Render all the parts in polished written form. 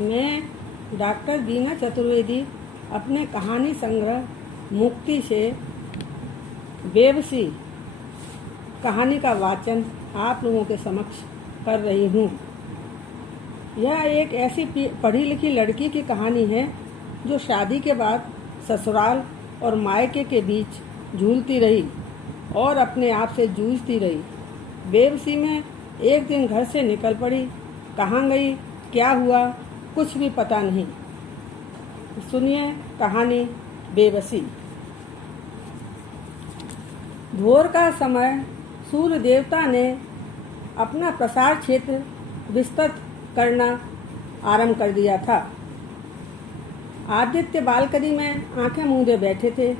मैं डॉक्टर बीना चतुर्वेदी अपने कहानी संग्रह मुक्ति से बेबसी कहानी का वाचन आप लोगों के समक्ष कर रही हूँ। यह एक ऐसी पढ़ी लिखी लड़की की कहानी है जो शादी के बाद ससुराल और मायके के बीच झूलती रही और अपने आप से जूझती रही। बेबसी में एक दिन घर से निकल पड़ी। कहाँ गई, क्या हुआ, कुछ भी पता नहीं। सुनिए कहानी बेबसी। भोर का समय सूर्य देवता ने अपना प्रसार क्षेत्र विस्तृत करना आरंभ कर दिया था। आदित्य बालकनी में आंखें मूंदे बैठे थे।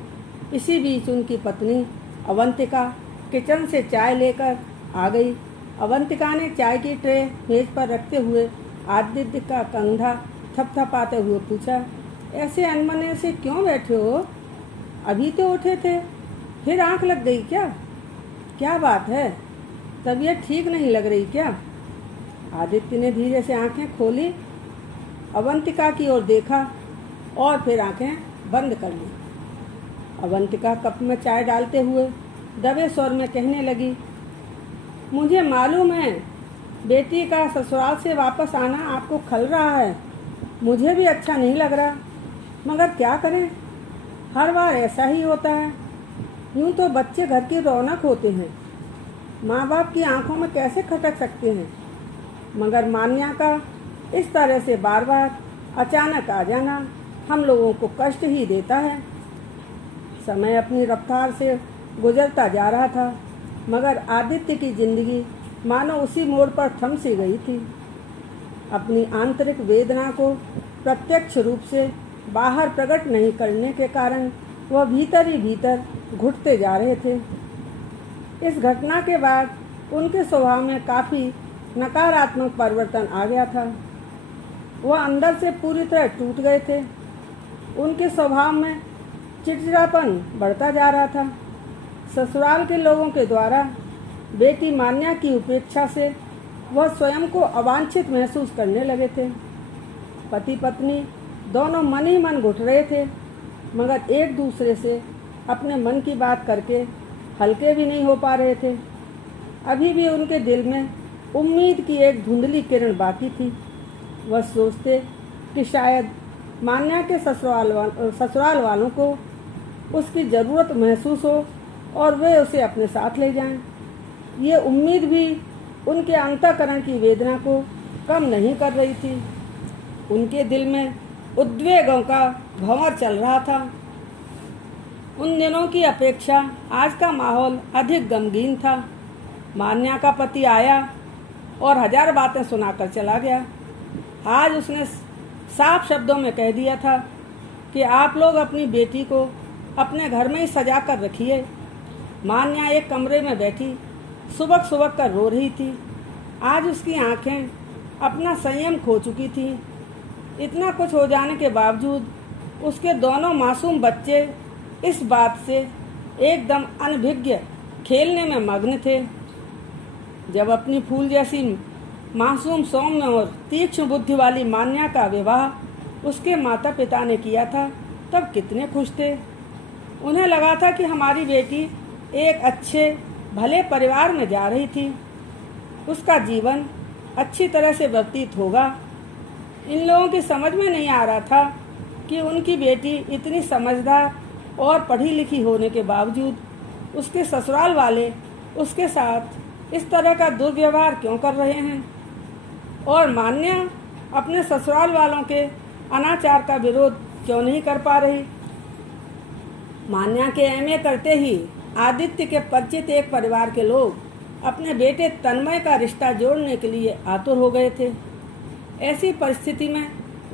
इसी बीच उनकी पत्नी अवंतिका किचन से चाय लेकर आ गई। अवंतिका ने चाय की ट्रे मेज पर रखते हुए आदित्य का कंधा थपथपाते हुए पूछा, ऐसे अनमने से क्यों बैठे हो? अभी तो उठे थे, फिर आंख लग गई क्या? क्या बात है, तबीयत ठीक नहीं लग रही क्या? आदित्य ने धीरे से आंखें खोली, अवंतिका की ओर देखा और फिर आंखें बंद कर ली। अवंतिका कप में चाय डालते हुए दबे स्वर में कहने लगी, मुझे मालूम है बेटी का ससुराल से वापस आना आपको खल रहा है। मुझे भी अच्छा नहीं लग रहा, मगर क्या करें, हर बार ऐसा ही होता है। यूँ तो बच्चे घर की रौनक होते हैं, माँ बाप की आंखों में कैसे खटक सकते हैं, मगर मान्या का इस तरह से बार बार अचानक आ जाना हम लोगों को कष्ट ही देता है। समय अपनी रफ्तार से गुजरता जा रहा था, मगर आदित्य की जिंदगी मानो उसी मोड़ पर थम सी गई थी। अपनी आंतरिक वेदना को प्रत्यक्ष रूप से बाहर प्रकट नहीं करने के कारण वह भीतर ही भीतर घुटते जा रहे थे। इस घटना के बाद उनके स्वभाव में काफ़ी नकारात्मक परिवर्तन आ गया था। वह अंदर से पूरी तरह टूट गए थे। उनके स्वभाव में चिड़चिड़ापन बढ़ता जा रहा था। ससुराल के लोगों के द्वारा बेटी मान्या की उपेक्षा से वह स्वयं को अवांछित महसूस करने लगे थे। पति पत्नी दोनों मन ही मन घुट रहे थे, मगर एक दूसरे से अपने मन की बात करके हल्के भी नहीं हो पा रहे थे। अभी भी उनके दिल में उम्मीद की एक धुंधली किरण बाकी थी। वह सोचते कि शायद मान्या के ससुराल वालों को उसकी ज़रूरत महसूस हो और वे उसे अपने साथ ले जाएं। ये उम्मीद भी उनके अंतःकरण की वेदना को कम नहीं कर रही थी। उनके दिल में उद्वेगों का भंवर चल रहा था। उन दिनों की अपेक्षा आज का माहौल अधिक गमगीन था। मान्या का पति आया और 1000 बातें सुनाकर चला गया। आज उसने साफ शब्दों में कह दिया था कि आप लोग अपनी बेटी को अपने घर में ही सजा कर रखिए। मान्या एक कमरे में बैठी सुबक सुबक कर रो रही थी। आज उसकी आंखें अपना संयम खो चुकी थीं। इतना कुछ हो जाने के बावजूद उसके दोनों मासूम बच्चे इस बात से एकदम अनभिज्ञ खेलने में मग्न थे। जब अपनी फूल जैसी मासूम सौम्य और तीक्ष्ण बुद्धि वाली मान्या का विवाह उसके माता पिता ने किया था, तब कितने खुश थे। उन्हें लगा था कि हमारी बेटी एक अच्छे भले परिवार में जा रही थी, उसका जीवन अच्छी तरह से व्यतीत होगा। इन लोगों की समझ में नहीं आ रहा था कि उनकी बेटी इतनी समझदार और पढ़ी लिखी होने के बावजूद उसके ससुराल वाले उसके साथ इस तरह का दुर्व्यवहार क्यों कर रहे हैं, और मान्या अपने ससुराल वालों के अनाचार का विरोध क्यों नहीं कर पा रही। मान्या के एमए करते ही आदित्य के परिचित एक परिवार के लोग अपने बेटे तन्मय का रिश्ता जोड़ने के लिए आतुर हो गए थे। ऐसी परिस्थिति में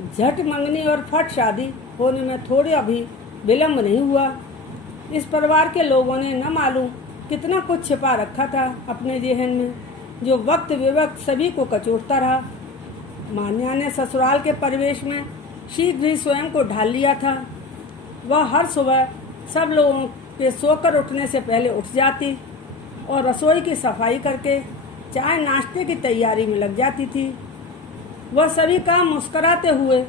झट मंगनी और फट शादी होने में थोड़ा भी विलम्ब नहीं हुआ। इस परिवार के लोगों ने न मालूम कितना कुछ छिपा रखा था अपने जेहन में, जो वक्त बेवक्त सभी को कचोटता रहा। मान्या ने ससुराल के परिवेश में शीघ्र ही स्वयं को ढाल लिया था। वह हर सुबह सब लोगों के सोकर उठने से पहले उठ जाती और रसोई की सफाई करके चाय नाश्ते की तैयारी में लग जाती थी। वह सभी काम मुस्कुराते हुए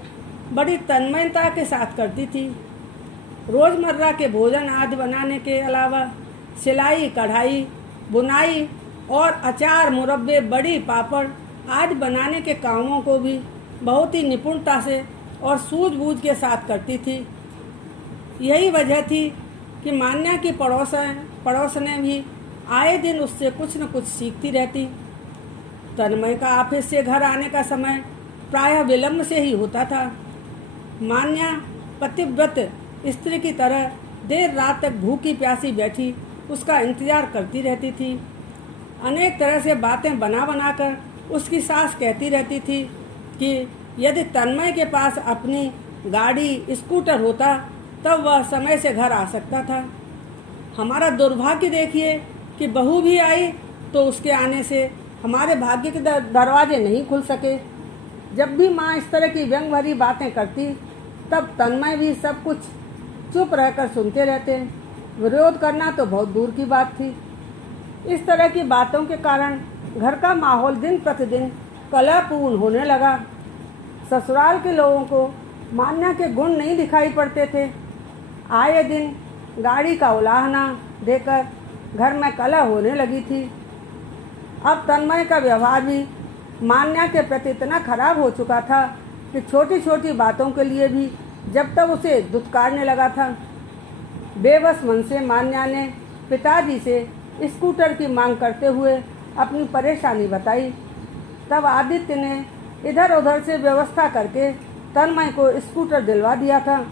बड़ी तन्मयता के साथ करती थी। रोज़मर्रा के भोजन आदि बनाने के अलावा सिलाई, कढ़ाई, बुनाई और अचार, मुरब्बे, बड़ी, पापड़ आदि बनाने के कामों को भी बहुत ही निपुणता से और सूझबूझ के साथ करती थी। यही वजह थी कि मान्या की पड़ोसनें भी आए दिन उससे कुछ न कुछ सीखती रहती। तन्मय का ऑफिस से घर आने का समय प्रायः विलम्ब से ही होता था। मान्या पतिव्रत स्त्री की तरह देर रात तक भूखी प्यासी बैठी उसका इंतजार करती रहती थी। अनेक तरह से बातें बना बनाकर उसकी सास कहती रहती थी कि यदि तन्मय के पास अपनी गाड़ी, स्कूटर होता तब वह समय से घर आ सकता था। हमारा दुर्भाग्य देखिए कि बहू भी आई तो उसके आने से हमारे भाग्य के दरवाजे नहीं खुल सके। जब भी माँ इस तरह की व्यंग भरी बातें करती तब तन्मय भी सब कुछ चुप रहकर सुनते रहते। विरोध करना तो बहुत दूर की बात थी। इस तरह की बातों के कारण घर का माहौल दिन प्रतिदिन कलहपूर्ण होने लगा। ससुराल के लोगों को मान्या के गुण नहीं दिखाई पड़ते थे। आए दिन गाड़ी का उलाहना देकर घर में कलह होने लगी थी। अब तन्मय का व्यवहार भी मान्या के प्रति इतना खराब हो चुका था कि छोटी छोटी बातों के लिए भी जब तक उसे दुत्कारने लगा था। बेबस मन से मान्या ने पिताजी से स्कूटर की मांग करते हुए अपनी परेशानी बताई। तब आदित्य ने इधर उधर से व्यवस्था करके तन्मय को स्कूटर दिलवा दिया था।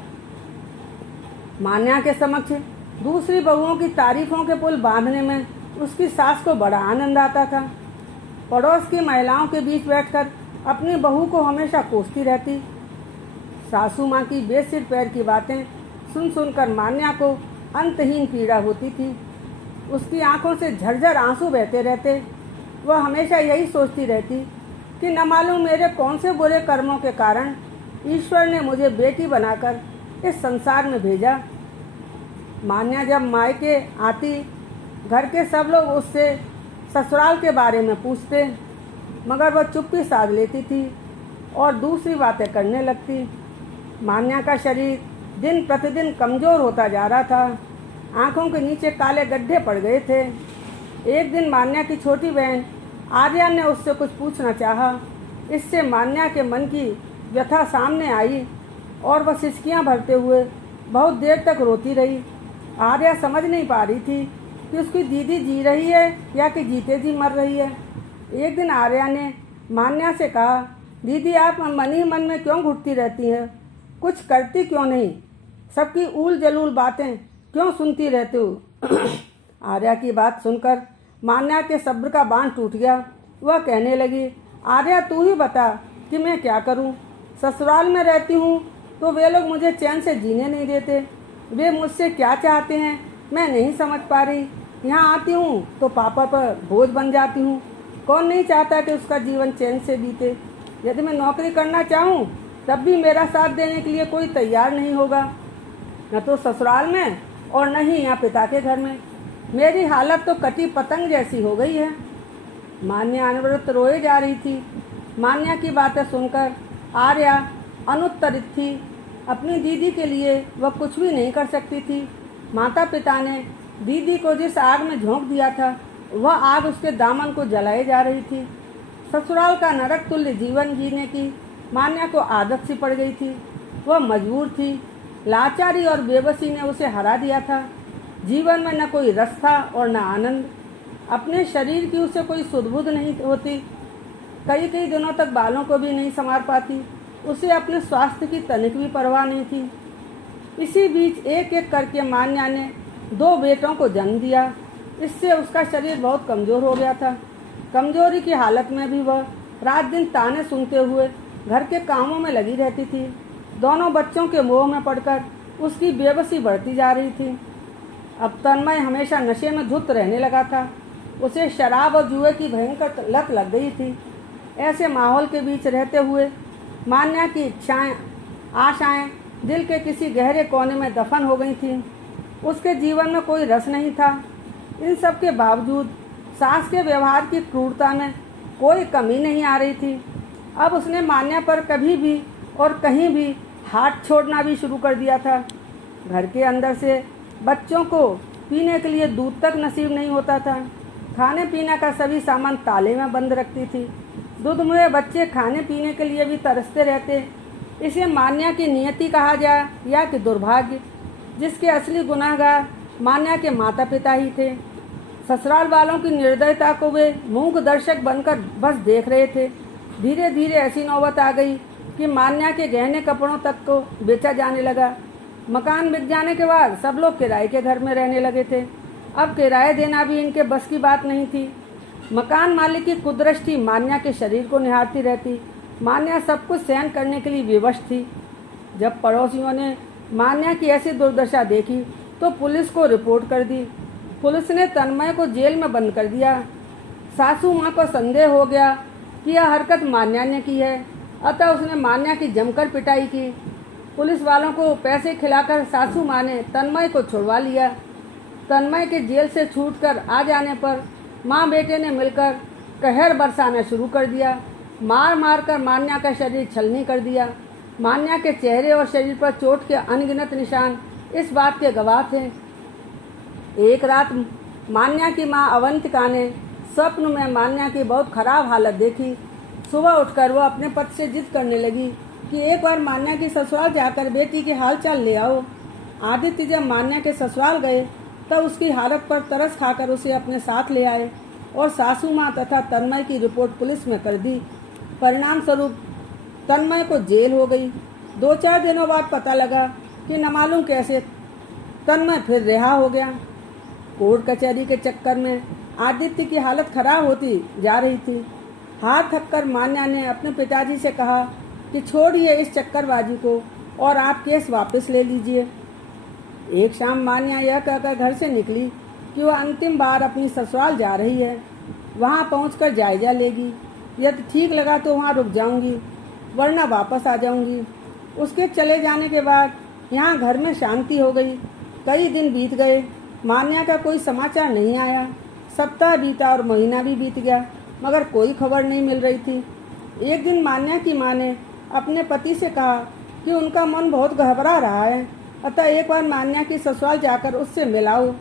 मान्या के समक्ष दूसरी बहुओं की तारीफों के पुल बांधने में उसकी सास को बड़ा आनंद आता था। पड़ोस की महिलाओं के बीच बैठकर अपनी बहू को हमेशा कोसती रहती। सासू माँ की बेसिर पैर की बातें सुन सुनकर मान्या को अंतहीन पीड़ा होती थी। उसकी आंखों से झरझर आंसू बहते रहते। वह हमेशा यही सोचती रहती कि न मालूम मेरे कौन से बुरे कर्मों के कारण ईश्वर ने मुझे बेटी बनाकर इस संसार में भेजा। मान्या जब मायके आती घर के सब लोग उससे ससुराल के बारे में पूछते, मगर वह चुप्पी साध लेती थी और दूसरी बातें करने लगती। मान्या का शरीर दिन प्रतिदिन कमज़ोर होता जा रहा था। आंखों के नीचे काले गड्ढे पड़ गए थे। एक दिन मान्या की छोटी बहन आर्या ने उससे कुछ पूछना चाहा। इससे मान्या के मन की व्यथा सामने आई और वह सिसकियां भरते हुए बहुत देर तक रोती रही। आर्या समझ नहीं पा रही थी कि उसकी दीदी जी रही है या कि जीते जी मर रही है। एक दिन आर्या ने मान्या से कहा, दीदी आप मन ही मन में क्यों घुटती रहती हैं? कुछ करती क्यों नहीं? सबकी ऊल जलूल बातें क्यों सुनती रहते हो? आर्या की बात सुनकर मान्या के सब्र का बांध टूट गया। वह कहने लगी, आर्या तू ही बता कि मैं क्या करूं? ससुराल में रहती हूं तो वे लोग मुझे चैन से जीने नहीं देते। वे मुझसे क्या चाहते हैं मैं नहीं समझ पा रही। यहाँ आती हूँ तो पापा पर बोझ बन जाती हूँ। कौन नहीं चाहता कि उसका जीवन चैन से बीते? यदि मैं नौकरी करना चाहूँ तब भी मेरा साथ देने के लिए कोई तैयार नहीं होगा, न तो ससुराल में और न ही यहाँ पिता के घर में। मेरी हालत तो कटी पतंग जैसी हो गई है। मान्या अनवरत रोए जा रही थी। मान्या की बातें सुनकर आर्या अनुत्तरित थी। अपनी दीदी के लिए वह कुछ भी नहीं कर सकती थी। माता पिता ने दीदी को जिस आग में झोंक दिया था वह आग उसके दामन को जलाए जा रही थी। ससुराल का नरक तुल्य जीवन जीने की मान्या को आदत सी पड़ गई थी। वह मजबूर थी। लाचारी और बेबसी ने उसे हरा दिया था। जीवन में न कोई रस था और न आनंद। अपने शरीर की उसे कोई सुध-बुध नहीं होती। कई कई दिनों तक बालों को भी नहीं संवार पाती। उसे अपने स्वास्थ्य की तनिक भी परवाह नहीं थी। इसी बीच एक एक करके मान्या ने 2 बेटों को जन्म दिया। इससे उसका शरीर बहुत कमज़ोर हो गया था। कमजोरी की हालत में भी वह रात दिन ताने सुनते हुए घर के कामों में लगी रहती थी। दोनों बच्चों के मोह में पड़कर उसकी बेबसी बढ़ती जा रही थी। अब तन्मय हमेशा नशे में धुत रहने लगा था। उसे शराब और जुए की भयंकर लत लग गई थी। ऐसे माहौल के बीच रहते हुए मान्या की इच्छाएं, आशाएं दिल के किसी गहरे कोने में दफन हो गई थीं। उसके जीवन में कोई रस नहीं था। इन सब के बावजूद सास के व्यवहार की क्रूरता में कोई कमी नहीं आ रही थी। अब उसने मान्या पर कभी भी और कहीं भी हाथ छोड़ना भी शुरू कर दिया था। घर के अंदर से बच्चों को पीने के लिए दूध तक नसीब नहीं होता था। खाने पीने का सभी सामान ताले में बंद रखती थी। दूध मुहे बच्चे खाने पीने के लिए भी तरसते रहते। इसे मान्या की नियति कहा जाए या कि दुर्भाग्य, जिसके असली गुनाहगार मान्या के माता पिता ही थे। ससुराल वालों की निर्दयता को वे मूक दर्शक बनकर बस देख रहे थे। धीरे धीरे ऐसी नौबत आ गई कि मान्या के गहने कपड़ों तक को बेचा जाने लगा। मकान बिक जाने के बाद सब लोग किराए के घर में रहने लगे थे। अब किराया देना भी इनके बस की बात नहीं थी। मकान मालिक की कुदृष्टि मान्या के शरीर को निहारती रहती। मान्या सब कुछ सहन करने के लिए विवश थी। जब पड़ोसियों ने मान्या की ऐसी दुर्दशा देखी तो पुलिस को रिपोर्ट कर दी। पुलिस ने तन्मय को जेल में बंद कर दिया। सासू माँ को संदेह हो गया कि यह हरकत मान्या ने की है, अतः उसने मान्या की जमकर पिटाई की। पुलिस वालों को पैसे खिलाकर सासू माँ ने तन्मय को छुड़वा लिया। तन्मय के जेल से छूटकर आ जाने पर माँ बेटे ने मिलकर कहर बरसाना शुरू कर दिया। मार मार कर मान्या का शरीर छलनी कर दिया। मान्या के चेहरे और शरीर पर चोट के अनगिनत निशान इस बात के गवाह थे। एक रात मान्या की माँ अवंतिका ने स्वप्न में मान्या की बहुत खराब हालत देखी। सुबह उठकर वह अपने पति से जिद करने लगी कि एक बार मान्या की ससुराल जाकर बेटी के हालचाल ले आओ। आदित्य जब मान्या के ससुराल गए तब उसकी हालत पर तरस खाकर उसे अपने साथ ले आए और सासू माँ तथा तन्मय की रिपोर्ट पुलिस में कर दी। परिणाम स्वरूप तन्मय को जेल हो गई। 2-4 दिनों बाद पता लगा कि न मालूम कैसे तन्मय फिर रिहा हो गया। कोर्ट कचहरी के चक्कर में आदित्य की हालत खराब होती जा रही थी। हाथ थककर मान्या ने अपने पिताजी से कहा कि छोड़िए इस चक्करबाजी को और आप केस वापस ले लीजिए। एक शाम मान्या यह कहकर घर से निकली कि वह अंतिम बार अपनी ससुराल जा रही है। वहां पहुंचकर जायजा लेगी। यदि ठीक लगा तो वहां रुक जाऊंगी, वरना वापस आ जाऊंगी। उसके चले जाने के बाद यहाँ घर में शांति हो गई। कई दिन बीत गए, मान्या का कोई समाचार नहीं आया। सप्ताह बीता और महीना भी बीत गया, मगर कोई खबर नहीं मिल रही थी। एक दिन मान्या की माँ ने अपने पति से कहा कि उनका मन बहुत घबरा रहा है, अतः एक बार मान्या की ससुराल जाकर उससे मिलाओ।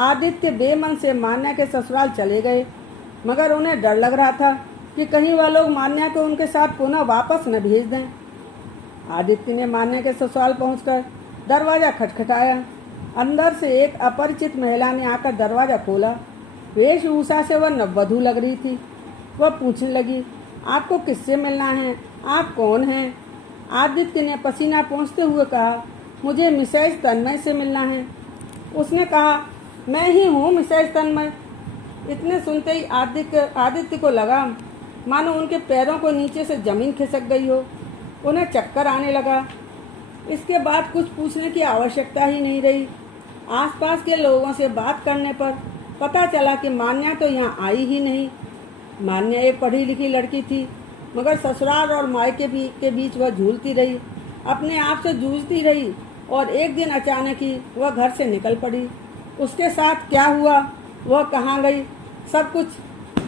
आदित्य बेमन से मान्या के ससुराल चले गए, मगर उन्हें डर लग रहा था कि कहीं वह लोग मान्या को उनके साथ पुनः वापस न भेज दें। आदित्य ने मान्या के ससुराल पहुंचकर दरवाज़ा खटखटाया। अंदर से एक अपरिचित महिला ने आकर दरवाज़ा खोला। वेशभूषा से वह नववधू लग रही थी। वह पूछने लगी, आपको किससे मिलना है? आप कौन हैं? आदित्य ने पसीना पोंछते हुए कहा, मुझे मिसेज तन्मय से मिलना है। उसने कहा, मैं ही हूँ मिसेज तन्मय। इतने सुनते ही आदित्य को लगा मानो उनके पैरों को नीचे से जमीन खिसक गई हो। उन्हें चक्कर आने लगा। इसके बाद कुछ पूछने की आवश्यकता ही नहीं रही। आसपास के लोगों से बात करने पर पता चला कि मान्या तो यहाँ आई ही नहीं। मान्या एक पढ़ी लिखी लड़की थी, मगर ससुराल और मायके के बीच वह झूलती रही, अपने आप से जूझती रही और एक दिन अचानक ही वह घर से निकल पड़ी। उसके साथ क्या हुआ, वह कहाँ गई, सब कुछ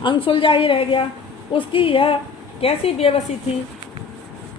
अनसुलझा ही रह गया। उसकी यह कैसी बेबसी थी